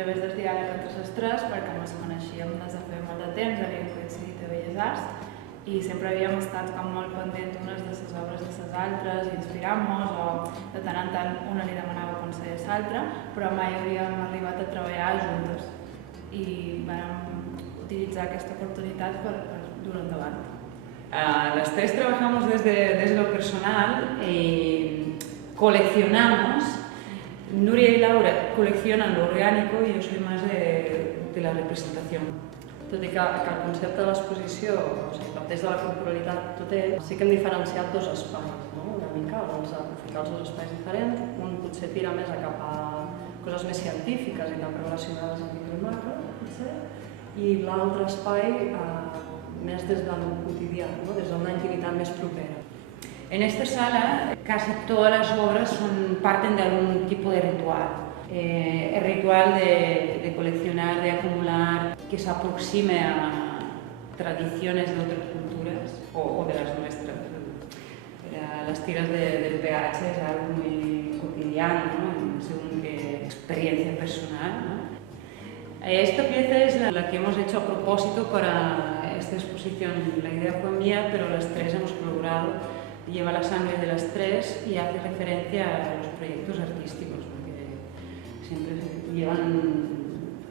través del diàleg entre les tres, perquè ens coneixíem des de feia molt de temps, havíem coincidit a Belles Arts i sempre havíem estat com molt pendents unes de les obres de les altres, inspirant-nos o de tant en tant una li demanava consell a l'altra, però mai havíem arribat a treballar juntes i vam utilitzar aquesta oportunitat per dur endavant. Las tres trabajamos desde lo personal y coleccionamos. Núria y Laura coleccionan lo orgánico y yo soy más de la representación. Tot i que el concepte de l'exposició, o sigui, parteix de la corporalitat tot ell, sí que hem diferenciat dos espais, no? Una mica, doncs, aprofitar els dos espais diferents. Un potser tira més a cap a coses més científiques i també relacionades amb el macro, potser, i l'altre espai més des de lo quotidià, no? Des d'una intimitat més propera. En esta sala casi todas las obras parten de algún tipo de ritual. El ritual de coleccionar, de acumular, que se aproxime a tradiciones de otras culturas o de las nuestras. Las tiras del PH es algo muy cotidiano, ¿no? Según qué experiencia personal, ¿no? Esta pieza es la que hemos hecho a propósito para esta exposición. La idea fue mía, pero las tres hemos colaborado. Lleva la sangre de las tres y hace referencia a los proyectos artísticos. Siempre llevan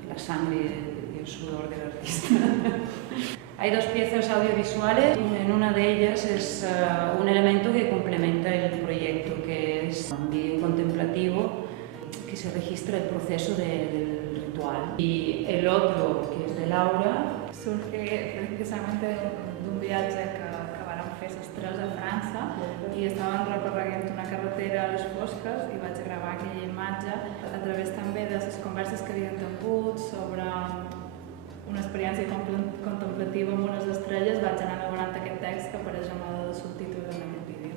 la sangre y el sudor del artista. Hay dos piezas audiovisuales, en una de ellas es un elemento que complementa el proyecto, que es un vídeo contemplativo que se registra el proceso del ritual. Y el otro, que es de Laura, surge precisamente d'un viatge que vàrem fer les tres a França i estàvem recorregant una carretera a les fosques i vaig gravar aquella imatge a través també de les converses que havíem tingut sobre una experiència contemplativa amb unes estrelles. Vaig anar elaborant aquest text que apareix amb el subtítol en aquest vídeo.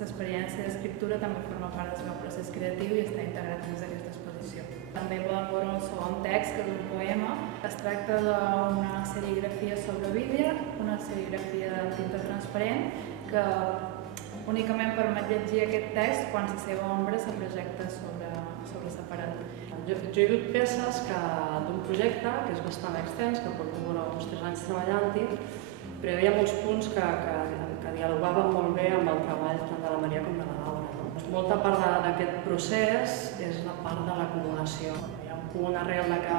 L'experiència d'escriptura també forma part del meu procés creatiu i està integrat dins d'aquesta exposició. També podem veure un segon text, que és un poema. Es tracta d'una serigrafia sobre vidre, una serigrafia de tinta transparent, que únicament permet llegir aquest text quan la seva ombra se projecta sobre la paret. Jo he vist peces d'un projecte que és bastant extens, que porto uns 3 anys treballant-hi, però hi havia molts punts que dialogaven molt bé amb el treball tant de la Maria com de la Laura. Molta part d'aquest procés és la part de l'acumulació. Hi ha un punt arrel que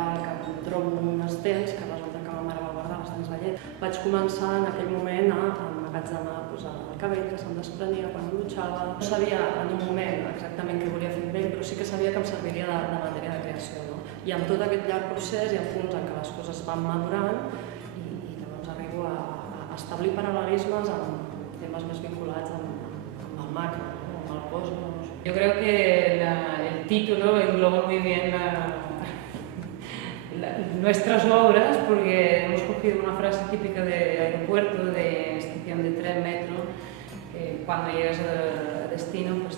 em trobo unes dents, que resulta que ma mare va guardar les dents de llet. Vaig començar en aquell moment a emmagatzemar el cabell que se'm desprenia quan em dutxava. No sabia en un moment exactament què volia fer amb ell, però sí que sabia que em serviria de matèria de creació. No? I amb tot aquest llarg procés hi ha punts en què les coses van madurant i llavors arribo a establir paral·lelismes amb temes més vinculats amb el macro. Yo creo que el título engloba muy bien nuestras obras, porque hemos cogido una frase típica de aeropuerto, de estación de tren, metro. Cuando llegas a destino, pues